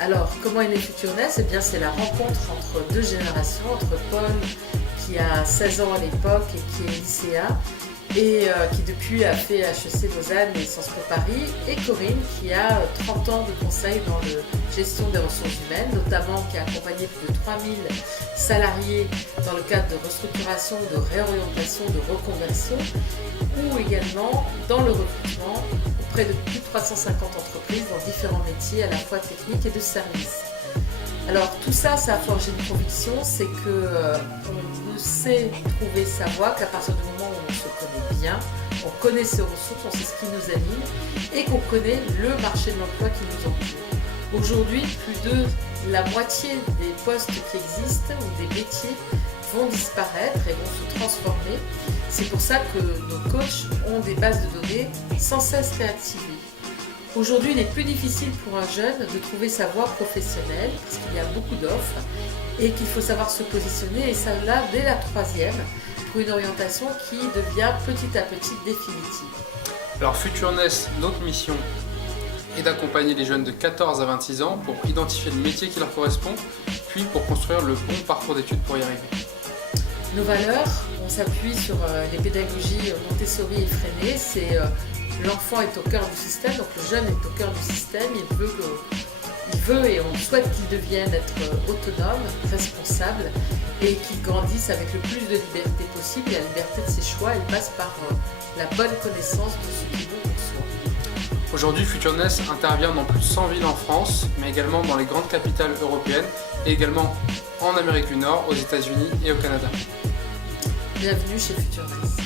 Alors, comment est né FutureNest? Eh bien, c'est la rencontre entre deux générations, entre Paul, qui a 16 ans à l'époque et qui est lycéen, et qui depuis a fait HEC Lausanne et Sciences Po Paris, et Corinne, qui a 30 ans de conseil dans la gestion des ressources humaines, notamment qui a accompagné plus de 3000 salariés dans le cadre de restructuration, de réorientation, de reconversion, ou également dans le recrutement auprès de plus de 350 entreprises dans différents métiers à la fois techniques et de services. Alors tout ça, ça a forgé une conviction, c'est qu'on sait trouver sa voie qu'à partir du moment où on se connaît bien, on connaît ses ressources, on sait ce qui nous anime et qu'on connaît le marché de l'emploi qui nous entoure. Aujourd'hui, plus de la moitié des postes qui existent ou des métiers vont disparaître et vont se transformer. C'est pour ça que nos coachs ont des bases de données sans cesse réactivées. Aujourd'hui, il est plus difficile pour un jeune de trouver sa voie professionnelle parce qu'il y a beaucoup d'offres et qu'il faut savoir se positionner, et ça là dès la troisième, pour une orientation qui devient petit à petit définitive. Alors FutureNest, notre mission est d'accompagner les jeunes de 14 à 26 ans pour identifier le métier qui leur correspond, puis pour construire le bon parcours d'études pour y arriver. Nos valeurs, on s'appuie sur les pédagogies Montessori et Freinet, c'est l'enfant est au cœur du système, donc le jeune est au cœur du système, il veut et on souhaite qu'il devienne être autonome, responsable et qu'il grandisse avec le plus de liberté possible, et la liberté de ses choix, elle passe par la bonne connaissance de ce qu'il veut pour soi. Aujourd'hui, FutureNest intervient dans plus de 100 villes en France, mais également dans les grandes capitales européennes et également en Amérique du Nord, aux États-Unis et au Canada. Bienvenue chez FutureNest.